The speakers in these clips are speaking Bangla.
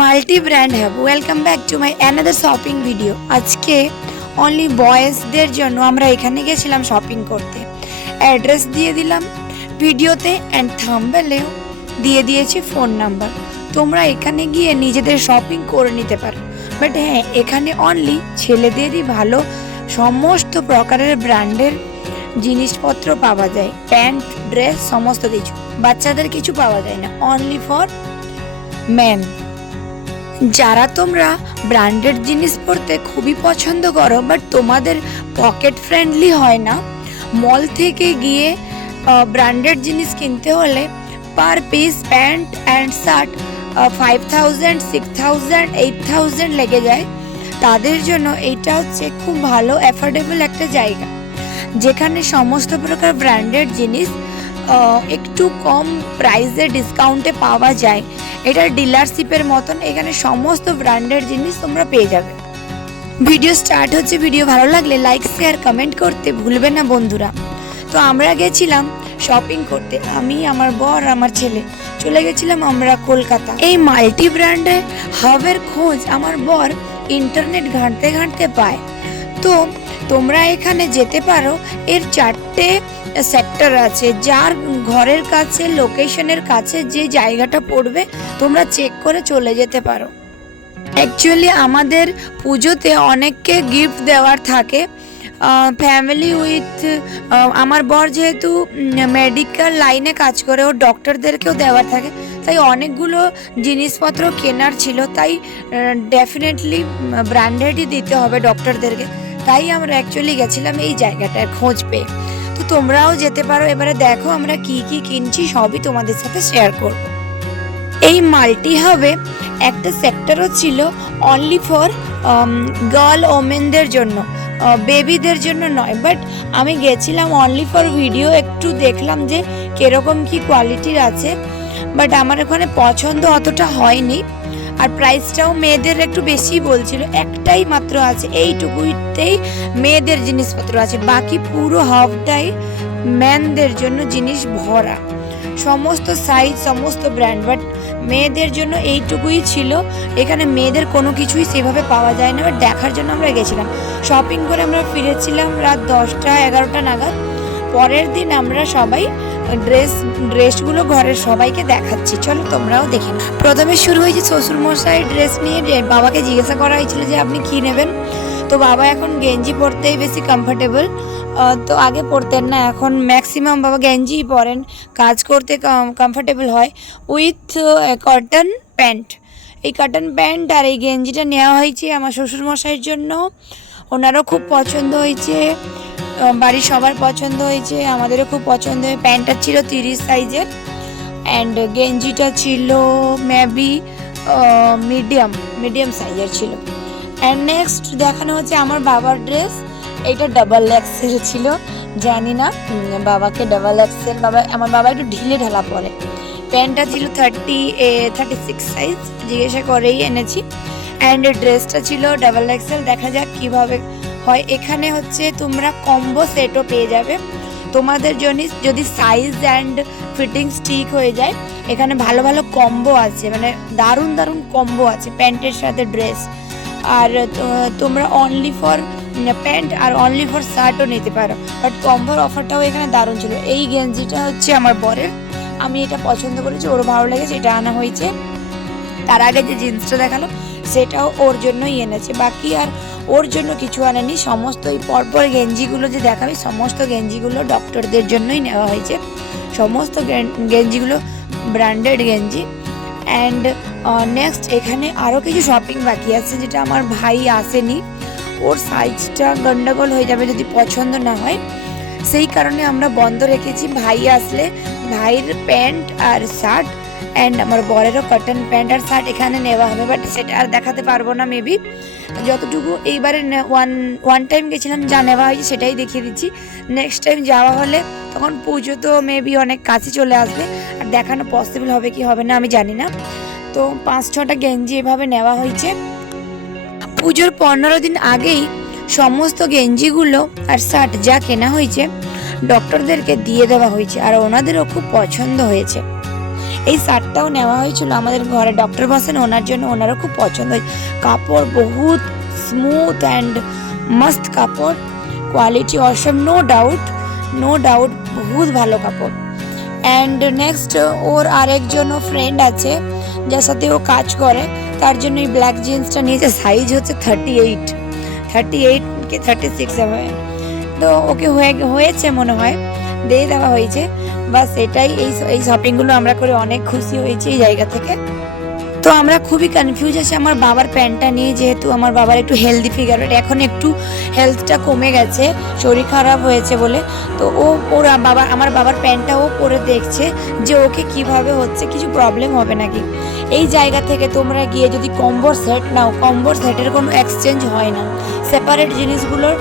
Multi brand have welcome back to my another shopping video. আজকে অনলি বয়েজদের জন্য আমরা এখানে গেছিলাম শপিং করতে। অ্যাড্রেস দিয়ে দিলাম ভিডিওতে অ্যান্ড থাম্বনেলেও দিয়ে দিয়েছি ফোন নাম্বার। তোমরা এখানে গিয়ে নিজেদের শপিং করে নিতে পারো। বাট হ্যাঁ, এখানে অনলি ছেলেদেরই ভালো সমস্ত প্রকারের ব্র্যান্ডের জিনিসপত্র পাওয়া যায়, প্যান্ট, ড্রেস, সমস্ত কিছু। বাচ্চাদের কিছু পাওয়া যায় না, অনলি ফর মেন। যারা তোমরা ব্র্যান্ডেড জিনিস পরতে খুবই পছন্দ করো বাট তোমাদের পকেট ফ্রেন্ডলি হয় না, মল থেকে গিয়ে ব্র্যান্ডেড জিনিস কিনতে হলে per piece pant and shirt 5000, 6000, 8000 লেগে যায়। তাদের জন্য এইটা হচ্ছে খুব ভালো অ্যাফোর্ডেবল একটা জায়গা, যেখানে সমস্ত প্রকার ব্র্যান্ডেড জিনিস একটু কম প্রাইসে ডিসকাউন্টে পাওয়া যায়। এটা ডিলারশিপের মতন, এখানে সমস্ত ব্র্যান্ডেড জিনিস তোমরা পেয়ে যাবে। ভিডিও স্টার্ট হচ্ছে, ভিডিও ভালো লাগলে লাইক শেয়ার কমেন্ট করতে ভুলবে না বন্ধুরা। তো আমরা গেছিলাম শপিং করতে, আমি, আমার বর, আমার ছেলে চলে গেছিলাম আমরা কলকাতা। এই মাল্টি ব্র্যান্ডের হাবের খোঁজ আমার বর ইন্টারনেট ঘাঁটতে ঘাঁটতে পায়। তো তোমরা এখানে যেতে পারো। এর 4টে সেক্টর আছে, যার ঘরের কাছে, লোকেশনের কাছে যে জায়গাটা পড়বে তোমরা চেক করে চলে যেতে পারো। অ্যাকচুয়ালি আমাদের পুজোতে অনেককে গিফট দেওয়ার থাকে, ফ্যামিলি উইথ। আমার বর যেহেতু মেডিকেল লাইনে কাজ করে, ও ডক্টরদেরকেও দেওয়ার থাকে, তাই অনেকগুলো জিনিসপত্র কেনার ছিল। তাই ডেফিনেটলি ব্র্যান্ডেডই দিতে হবে ডক্টরদেরকে। তাই আমরা অ্যাকচুয়ালি গেছিলাম এই জায়গাটার খোঁজ পেয়ে। তো তোমরাও যেতে পারো। এবারে দেখো আমরা কি কি কিনছি, সবই তোমাদের সাথে শেয়ার করব। এই মাল্টি হাবে একটা সেক্টরও ছিল অনলি ফর গার্ল ওমেনদের জন্য, বেবিদের জন্য নয়। বাট আমি গেছিলাম অনলি ফর ভিডিও, একটু দেখলাম যে কিরকম কি কোয়ালিটির আছে। বাট আমার ওখানে পছন্দ অতটা হয়নি, আর প্রাইসটাও মেয়েদের একটু বেশি বলছিল। একটাই মাত্র আছে, এইটুকুতেই মেয়েদের জিনিসপত্র আছে, বাকি পুরো হাফটাই ম্যানদের জন্য জিনিস ভরা, সমস্ত সাইজ, সমস্ত ব্র্যান্ড। বাট মেয়েদের জন্য এইটুকুই ছিল। এখানে মেয়েদের কোনো কিছুই সেভাবে পাওয়া যায় না। বাট দেখার জন্য আমরা গেছিলাম। শপিং করে আমরা ফিরেছিলাম রাত 10টা 11টা নাগাদ। পরের দিন আমরা সবাই ড্রেসগুলো ঘরের সবাইকে দেখাচ্ছি, চলো তোমরাও দেখে নাও। প্রথমে শুরু হয়েছে শ্বশুরমশাই ড্রেস নিয়ে। বাবাকে জিজ্ঞাসা করা হয়েছিল যে আপনি কি নেবেন। তো বাবা এখন গেঞ্জি পরতেই বেশি কমফোর্টেবল। তো আগে পরতেন না, এখন ম্যাক্সিমাম বাবা গেঞ্জিই পরেন, কাজ করতে কমফোর্টেবল হয়। উইথ কটন প্যান্ট, এই কটন প্যান্ট আর এই গেঞ্জিটা নেওয়া হয়েছে আমার শ্বশুরমশাইয়ের জন্য। ওনারও খুব পছন্দ হয়েছে, বাড়ির সবার পছন্দ হয়েছে, আমাদেরও খুব পছন্দ হয়। প্যান্টটা ছিল 30 সাইজের অ্যান্ড গেঞ্জিটা ছিল মেবি মিডিয়াম সাইজের ছিল। অ্যান্ড নেক্সট দেখানো হচ্ছে আমার বাবার ড্রেস। এইটা ডাবল এক্সেল ছিল, জানি না বাবাকে ডাবল এক্সেল, আমার বাবা একটু ঢিলে ঢালা পরে। প্যান্টটা ছিল 36 সাইজ, জিজ্ঞাসা করেই এনেছি। অ্যান্ড ড্রেসটা ছিল ডাবল এক্সেল। দেখা যাক কিভাবে হয়। এখানে হচ্ছে তোমরা কম্বো সেটও পেয়ে যাবে তোমাদের জন্য, যদি সাইজ অ্যান্ড ফিটিংস ঠিক হয়ে যায়। এখানে ভালো ভালো কম্বো আছে, মানে দারুণ দারুণ কম্বো আছে প্যান্টের সাথে ড্রেস। আর তোমরা অনলি ফর প্যান্ট আর অনলি ফর শার্টও নিতে পারো। বাট কম্বোর অফারটাও এখানে দারুণ ছিল। এই গেঞ্জিটা হচ্ছে আমার বরের, আমি এটা পছন্দ করেছি, ওর ভালো লেগেছে, এটা আনা হয়েছে। তার আগে যে জিন্সটা দেখালো সেটাও ওর জন্যই এনেছে, বাকি আর ওর জন্য কিছু আনেনি। সমস্ত এই পরপর গেঞ্জিগুলো যে দেখাবে, সমস্ত গেঞ্জিগুলো ডক্টরদের জন্যই নেওয়া হয়েছে। সমস্ত গেঞ্জিগুলো ব্র্যান্ডেড গেঞ্জি। অ্যান্ড নেক্সট এখানে আরও কিছু শপিং বাকি আছে, যেটা আমার ভাই আসেনি, ওর সাইজটা গন্ডগোল হয়ে যাবে যদি পছন্দ না হয়। সেই কারণে আমরা বন্ধ রেখেছি। ভাই আসলে ভাইয়ের প্যান্ট আর শার্ট অ্যান্ড আমার বরেরও কটন প্যান্ট আর শার্ট এখানে নেওয়া হবে। বাট সেটা আর দেখাতে পারবো না, মেবি যতটুকু এইবারে ওয়ান টাইম গেছিলাম যা নেওয়া হয়েছে সেটাই দেখিয়ে দিচ্ছি। নেক্সট টাইম যাওয়া হলে তখন পুজো তো মেবি অনেক কাছে চলে আসবে, আর দেখানো পসিবল হবে কি হবে না আমি জানি না। তো 5-6টা গেঞ্জি এভাবে নেওয়া হয়েছে। পুজোর 15 দিন আগেই সমস্ত গেঞ্জিগুলো আর শার্ট যা কেনা হয়েছে ডক্টরদেরকে দিয়ে দেওয়া হয়েছে, আর ওনাদেরও খুব পছন্দ হয়েছে। এই শার্টটাও নেওয়া হয়েছিল আমাদের ঘরে ডক্টর বসেন ওনার জন্য, ওনারও খুব পছন্দ হয়। কাপড় বহুত স্মুথ অ্যান্ড মস্ত কাপড়, কোয়ালিটি অসম, নো ডাউট বহুত ভালো কাপড়। অ্যান্ড নেক্সট ওর আরেকজনও ফ্রেন্ড আছে যার সাথে ও কাজ করে, তার জন্য এই ব্ল্যাক জিন্সটা নিয়েছে। সাইজ হচ্ছে 38 কি 36 হবে, তো ওকে হয়েছে মনে হয়, দিয়ে দেওয়া হয়েছে। বাস এটাই, এই শপিংগুলো আমরা করে অনেক খুশি হয়েছি এই জায়গা থেকে। তো আমরা খুবই কনফিউজ আছি আমার বাবার প্যান্টটা নিয়ে, যেহেতু আমার বাবার একটু হেলদি ফিগার, এখন একটু হেলথটা কমে গেছে শরীর খারাপ হয়েছে বলে। তো আমার বাবার প্যান্টটা ও পরে দেখছে যে ওকে কিভাবে হচ্ছে, কিছু প্রবলেম হবে নাকি। এই জায়গা থেকে তোমরা গিয়ে যদি কম্বোর সেট নাও, কম্বোর সেটের কোনো এক্সচেঞ্জ হয় না, সেপারেট জিনিসগুলোর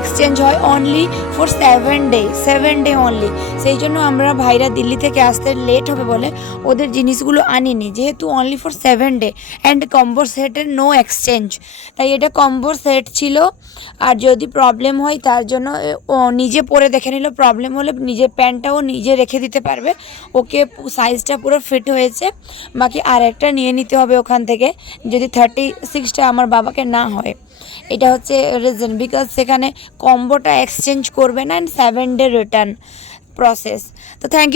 এক্সচেঞ্জ হয় অনলি ফর 7 ডে অনলি। সেই জন্য আমরা ভাইরা দিল্লি থেকে আসতে লেট হবে বলে ওদের জিনিসগুলো আনিনি, যেহেতু অনলি ফর 7 ডে অ্যান্ড কম্বোর সেটের নো এক্সচেঞ্জ। তাই এটা কম্বোর সেট ছিল। আর যদি প্রবলেম হয় তার জন্য ও নিজে পরে দেখে নিল, প্রবলেম হলে নিজের প্যান্টটাও নিজে রেখে দিতে পারবে, ওকে সাইজটা পুরো ফিট হয়েছে। বাকি আর একটা নিয়ে নিতে হবে ওখান থেকে যদি 36টা আমার বাবাকে না হয়। এটা হচ্ছে রিজন, বিকজ সেখানে কম্বোটা এক্সচেঞ্জ করবে না অ্যান্ড 7 ডে রিটার্ন প্রসেস। তো থ্যাংক ইউ।